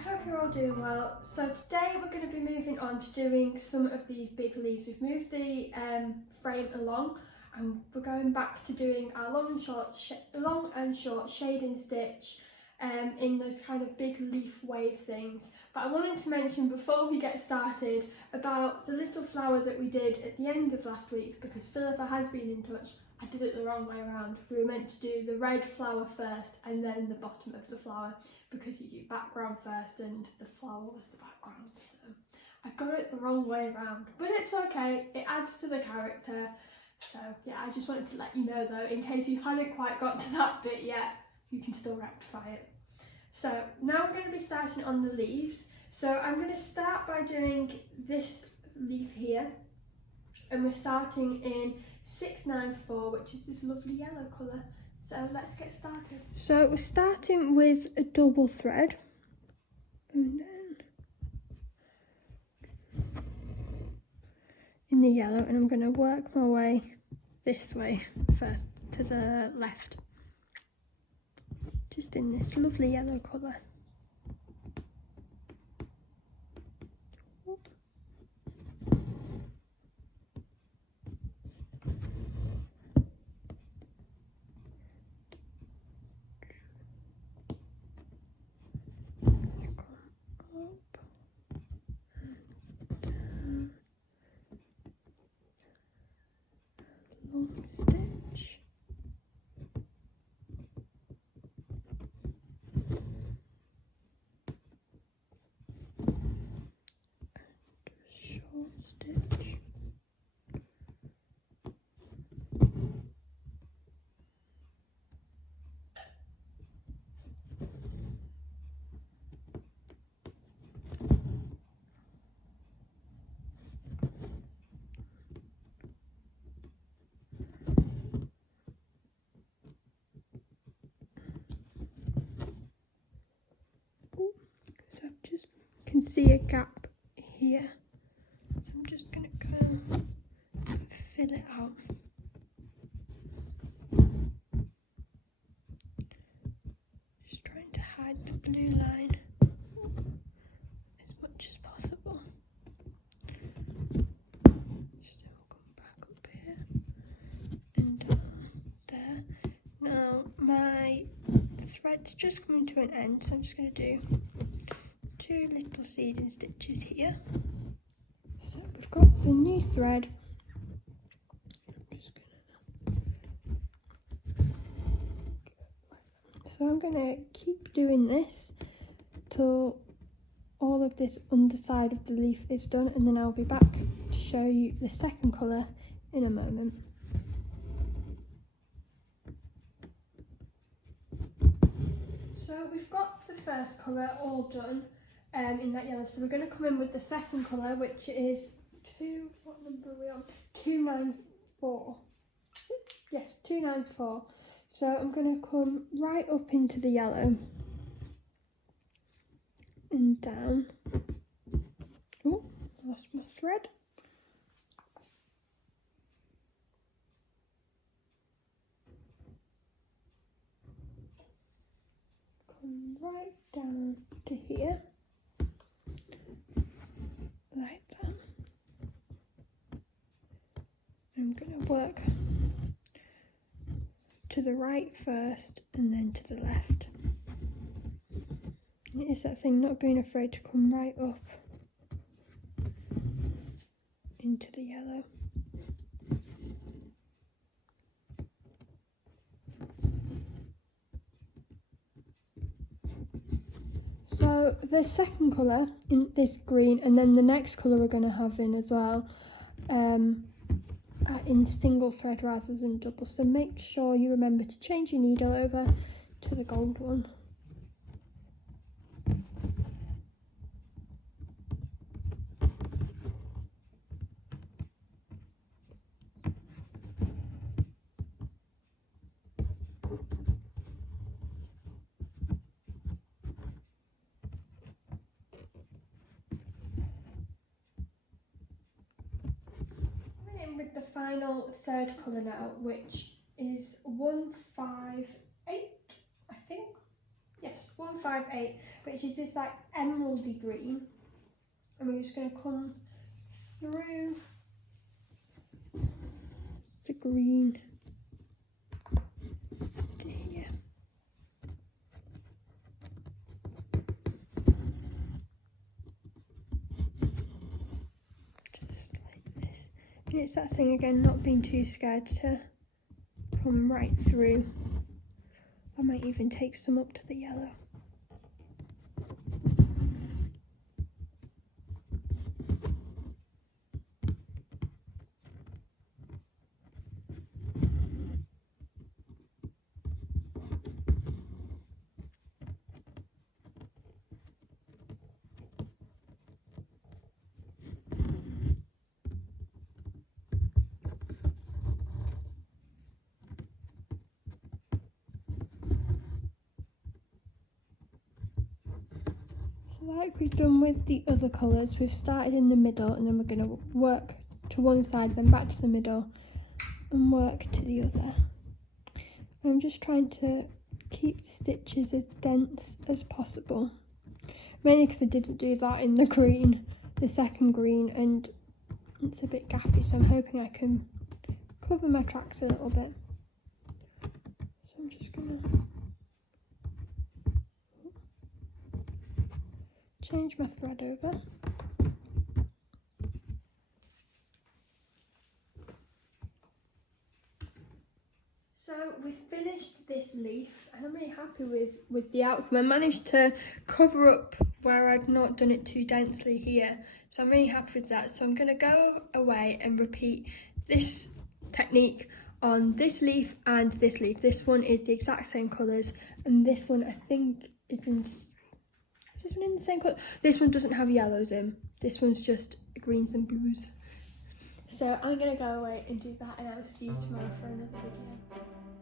hope you're all doing well. So today we're going to be moving on to doing some of these big leaves. We've moved the frame along and we're going back to doing our long and short shade and stitch in those kind of big leaf wave things. But I wanted to mention before we get started about the little flower that we did at the end of last week, because Philippa has been in touch. I did it the wrong way around. We were meant to do the red flower first and then the bottom of the flower, because you do background first and the flower was the background. So I got it the wrong way around, but it's okay, it adds to the character. So yeah, I just wanted to let you know though, in case you hadn't quite got to that bit yet, you can still rectify it. So now we're going to be starting on the leaves. So I'm going to start by doing this leaf here, and we're starting in 694, which is this lovely yellow colour. So let's get started. So we're starting with a double thread, and then in the yellow, and I'm going to work my way this way first to the left, just in this lovely yellow colour. Long stitch, and short stitch, so I've just can see a gap here, so I'm just going to go and fill it out. Just trying to hide the blue line as much as possible. Just come back up here and there. Now my thread's just coming to an end, so I'm just going to do 2 little seeding stitches here. So we've got the new thread. I'm going to keep doing this till all of this underside of the leaf is done, and then I'll be back to show you the second colour in a moment. So we've got the first colour all done in that yellow, so we're going to come in with the second colour, which is what number are we on? 294. Yes, 294. So I'm going to come right up into the yellow and down. Oh, lost my thread. Come right down to here, like that. I'm going to work to the right first and then to the left. And it is that thing, not being afraid to come right up into the yellow. So the second colour in this green, and then the next colour we're going to have in as well, in single thread rather than double, so make sure you remember to change your needle over to the gold one. With the final third colour now, which is 158, I think. Yes, 158, which is this like emeraldy green, and we're just going to come through the green to here. Just like this. And it's that thing again, not being too scared to come right through. I might even take some up to the yellow. Like we've done with the other colours, we've started in the middle and then we're going to work to one side, then back to the middle and work to the other. I'm just trying to keep the stitches as dense as possible, mainly because I didn't do that in the green, the second green, and it's a bit gappy, so I'm hoping I can cover my tracks a little bit. So I'm just going to change my thread over. So we've finished this leaf and I'm really happy with the outcome. I managed to cover up where I'd not done it too densely here, so I'm really happy with that. So I'm going to go away and repeat this technique on this leaf and this leaf. This one is the exact same colours, and this one I think is in... Is this one in the same colour? This one doesn't have yellows in. This one's just greens and blues. So I'm going to go away and do that, and I'll see you tomorrow for another video.